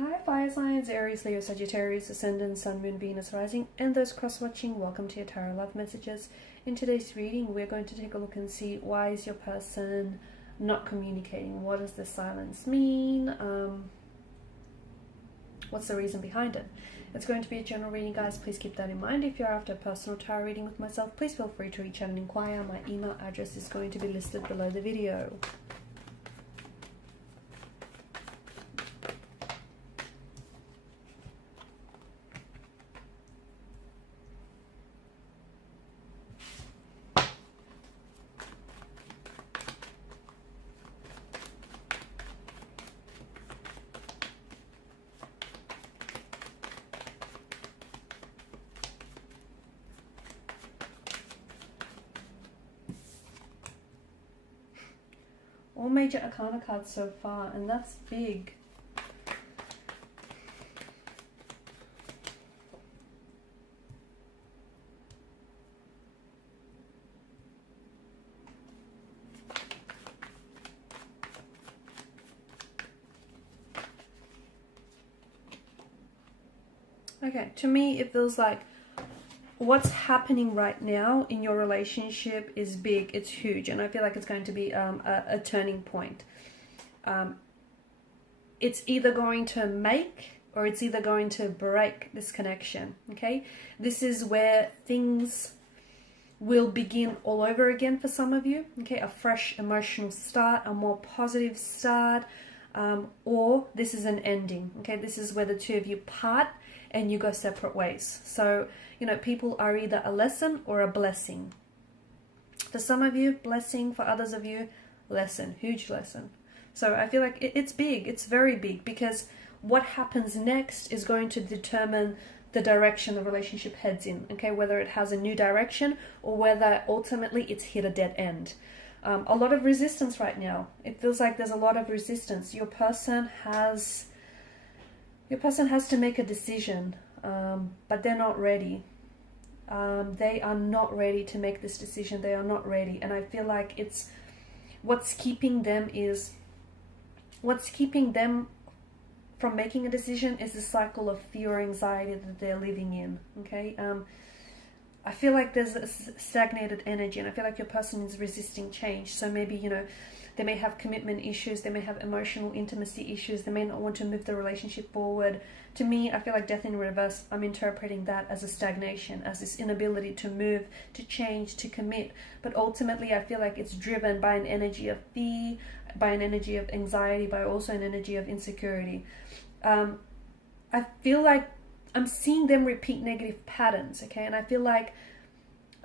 Hi fire signs, Aries, Leo, Sagittarius, Ascendant, Sun, Moon, Venus, Rising, and those cross-watching, welcome to your Tarot Love Messages. In today's reading, we're going to take a look and see why is your person not communicating? What does the silence mean? What's the reason behind it? It's going to be a general reading, guys. Please keep that in mind. If you're after a personal tarot reading with myself, please feel free to reach out and inquire. My email address is going to be listed below the video. All major arcana cards so far, and that's big. Okay, to me it feels like what's happening right now in your relationship is big, it's huge, and I feel like it's going to be a turning point. It's either going to make or it's either going to break this connection, okay? This is where things will begin all over again for some of you, okay? A fresh emotional start, a more positive start, or this is an ending, okay? This is where the two of you part and you go separate ways. So, you know, people are either a lesson or a blessing. For some of you, blessing. For others of you, lesson, huge lesson. So I feel like it's big, it's very big, because what happens next is going to determine the direction the relationship heads in, okay? Whether it has a new direction or whether ultimately it's hit a dead end. A lot of resistance right now. It feels like there's a lot of resistance. Your person has to make a decision, but they're not ready. They are not ready to make this decision. They are not ready. And I feel like it's what's keeping them from making a decision is the cycle of fear or anxiety that they're living in. Okay. I feel like there's a stagnated energy, and I feel like your person is resisting change. So maybe, you know, they may have commitment issues, they may have emotional intimacy issues, they may not want to move the relationship forward. To me, I feel like death in reverse, I'm interpreting that as a stagnation, as this inability to move, to change, to commit. But ultimately, I feel like it's driven by an energy of fear, by an energy of anxiety, by also an energy of insecurity. I feel like I'm seeing them repeat negative patterns, okay? And I feel like,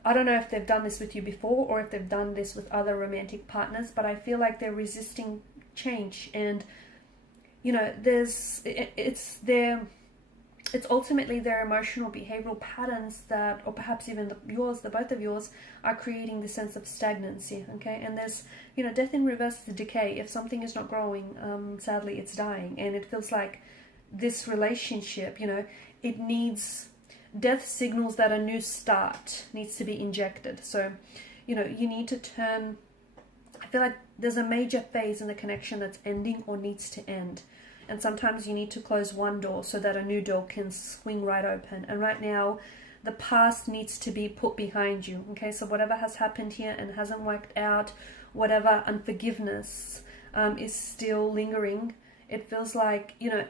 I don't know if they've done this with you before or if they've done this with other romantic partners, but I feel like they're resisting change. And, you know, it's ultimately their emotional behavioral patterns that, or perhaps even the both of yours, are creating this sense of stagnancy, okay? And there's, you know, death in reverse is decay. If something is not growing, sadly, it's dying. And it feels like this relationship, you know, it needs... Death signals that a new start needs to be injected. So, you know, you need to turn... I feel like there's a major phase in the connection that's ending or needs to end. And sometimes you need to close one door so that a new door can swing right open. And right now, the past needs to be put behind you. Okay, so whatever has happened here and hasn't worked out, whatever unforgiveness is still lingering, it feels like, you know,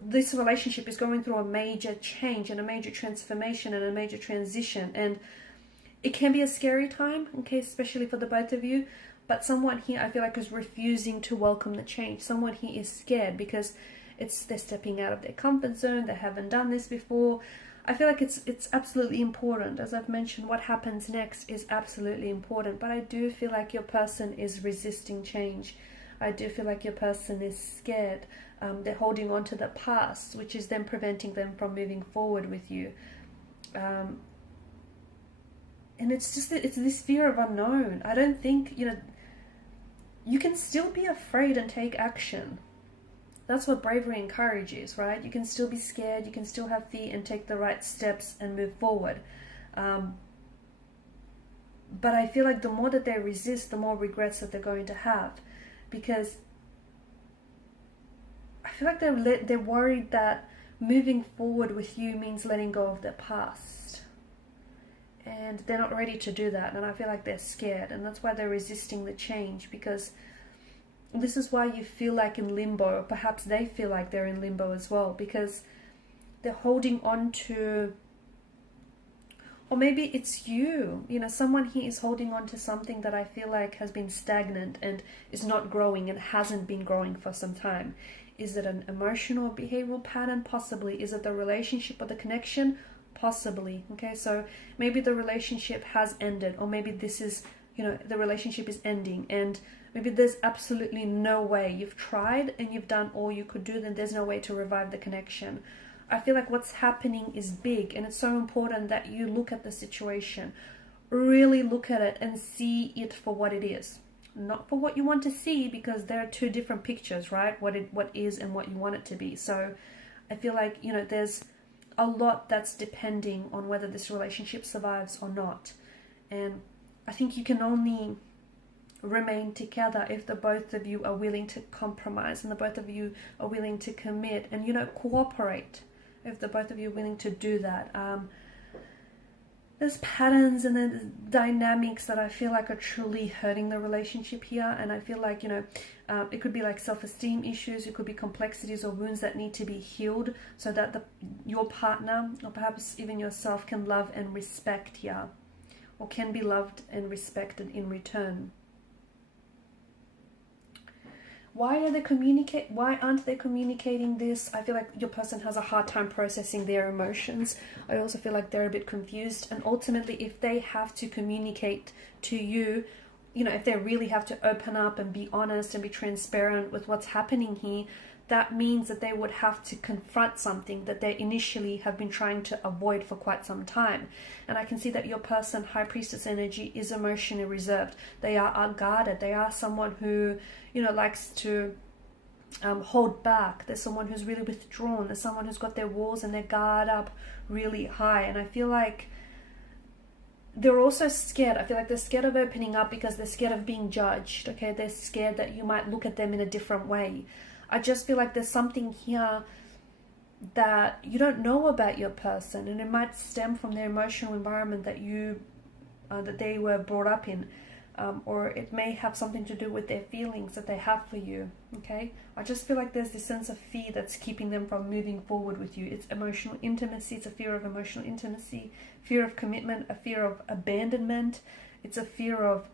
this relationship is going through a major change and a major transformation and a major transition, and it can be a scary time, okay, especially for the both of you. But someone here, I feel like, is refusing to welcome the change. Someone here is scared because they're stepping out of their comfort zone. They haven't done this before. I feel like it's absolutely important. As I've mentioned, what happens next is absolutely important, but I do feel like your person is resisting change. I do feel like your person is scared. They're holding on to the past, which is then preventing them from moving forward with you. And it's this fear of unknown. I don't think, you know, you can still be afraid and take action. That's what bravery and courage is, right? You can still be scared, you can still have fear and take the right steps and move forward. But I feel like the more that they resist, the more regrets that they're going to have. Because feel like they're worried that moving forward with you means letting go of their past. And they're not ready to do that. And I feel like they're scared. And that's why they're resisting the change, because this is why you feel like in limbo, or perhaps they feel like they're in limbo as well, because they're holding on to, or maybe it's you, someone here is holding on to something that I feel like has been stagnant and is not growing and hasn't been growing for some time. Is it an emotional or behavioral pattern? Possibly. Is it the relationship or the connection? Possibly. Okay, so maybe the relationship has ended, or maybe this is, the relationship is ending, and maybe there's absolutely no way. You've tried and you've done all you could do, then there's no way to revive the connection. I feel like what's happening is big, and it's so important that you look at the situation, really look at it and see it for what it is. Not for what you want to see, because there are two different pictures, right? What is and what you want it to be. So I feel like, there's a lot that's depending on whether this relationship survives or not. And I think you can only remain together if the both of you are willing to compromise, and the both of you are willing to commit and, cooperate. If the both of you are willing to do that. There's patterns and there's dynamics that I feel like are truly hurting the relationship here. And I feel like, it could be like self-esteem issues. It could be complexities or wounds that need to be healed so that your partner, or perhaps even yourself, can love and respect here, or can be loved and respected in return. Why aren't they communicating this? I feel like your person has a hard time processing their emotions. I also feel like they're a bit confused. And ultimately, if they have to communicate to you, if they really have to open up and be honest and be transparent with what's happening here, that means that they would have to confront something that they initially have been trying to avoid for quite some time. And I can see that your person, High Priestess energy, is emotionally reserved. They are guarded. They are someone who, likes to hold back. There's someone who's really withdrawn. There's someone who's got their walls and their guard up really high. And I feel like they're also scared. I feel like they're scared of opening up because they're scared of being judged. Okay, they're scared that you might look at them in a different way. I just feel like there's something here that you don't know about your person, and it might stem from their emotional environment that that they were brought up in, or it may have something to do with their feelings that they have for you. Okay, I just feel like there's this sense of fear that's keeping them from moving forward with you. It's emotional intimacy. It's a fear of emotional intimacy, fear of commitment, a fear of abandonment. It's a fear of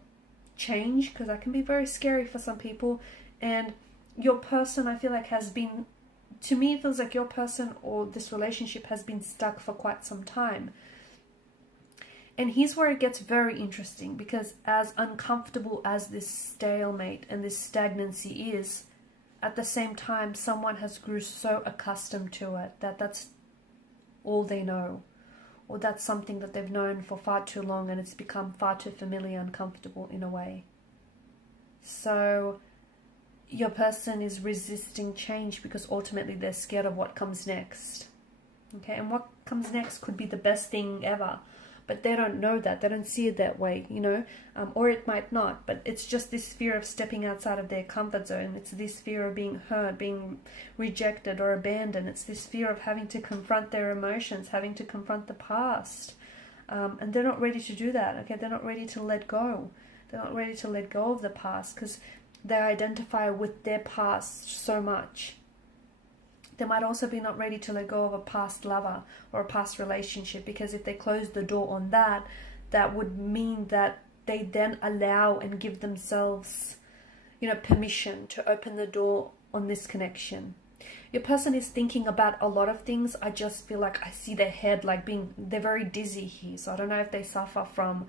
change, because that can be very scary for some people. And your person, I feel like, to me, it feels like your person or this relationship has been stuck for quite some time. And here's where it gets very interesting, because as uncomfortable as this stalemate and this stagnancy is, at the same time, someone has grew so accustomed to it that that's all they know, or that's something that they've known for far too long, and it's become far too familiar and comfortable in a way. So your person is resisting change because ultimately they're scared of what comes next. Okay, and what comes next could be the best thing ever, but they don't know that. They don't see it that way, or it might not, but it's just this fear of stepping outside of their comfort zone. It's this fear of being hurt, being rejected or abandoned. It's this fear of having to confront their emotions, having to confront the past, and they're not ready to do that. Okay, they're not ready to let go. They're not ready to let go of the past because they identify with their past so much. They might also be not ready to let go of a past lover or a past relationship, because if they close the door on that, that would mean that they then allow and give themselves, permission to open the door on this connection. Your person is thinking about a lot of things. I just feel like I see their head they're very dizzy here. So I don't know if they suffer from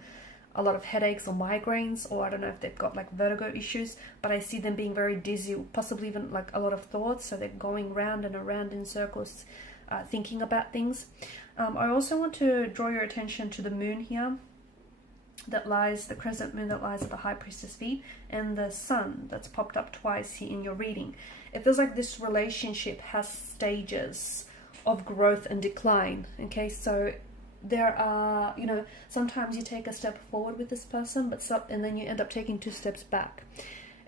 a lot of headaches or migraines, or I don't know if they've got vertigo issues, but I see them being very dizzy, possibly even a lot of thoughts, so they're going round and around in circles, thinking about things. I also want to draw your attention to the moon here, the crescent moon that lies at the High Priestess feet, and the sun that's popped up twice here in your reading. It feels like this relationship has stages of growth and decline. Okay, so there are, sometimes you take a step forward with this person, and then you end up taking 2 steps back.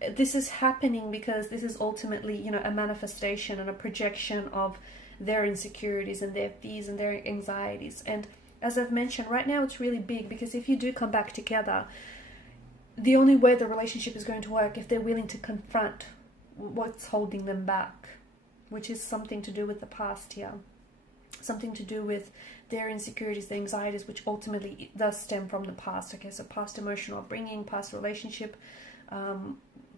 this is happening because this is ultimately, you know, a manifestation and a projection of their insecurities and their fears and their anxieties. And as I've mentioned, right now it's really big, because if you do come back together, the only way the relationship is going to work if they're willing to confront what's holding them back, which is something to do with the past here, something to do with their insecurities, their anxieties, which ultimately does stem from the past. Okay, so past emotional upbringing, past relationship,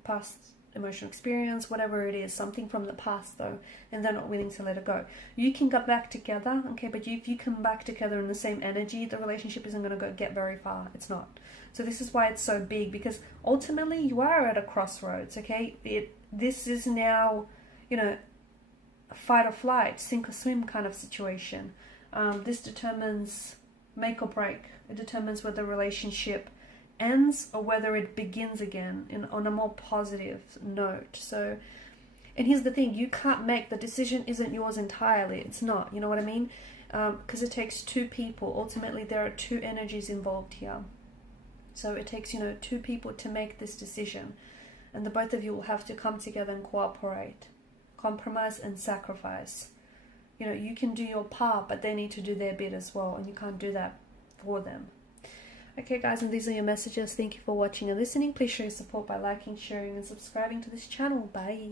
past emotional experience, whatever it is, something from the past though, and they're not willing to let it go. You can get back together, okay, but if you come back together in the same energy, the relationship isn't going to get very far. It's not. So this is why it's so big, because ultimately you are at a crossroads, okay? This is now, you know, a fight or flight, sink or swim kind of situation. This determines make or break. It determines whether the relationship ends or whether it begins again on a more positive note. So, and here's the thing, you can't make, the decision isn't yours entirely. It's not, you know what I mean? Because it takes two people. Ultimately, there are two energies involved here. So it takes, you know, two people to make this decision. And the both of you will have to come together and cooperate, compromise and sacrifice. You know, you can do your part, but they need to do their bit as well, and you can't do that for them. Okay guys, and these are your messages. Thank you for watching and listening. Please show your support by liking, sharing and subscribing to this channel. Bye.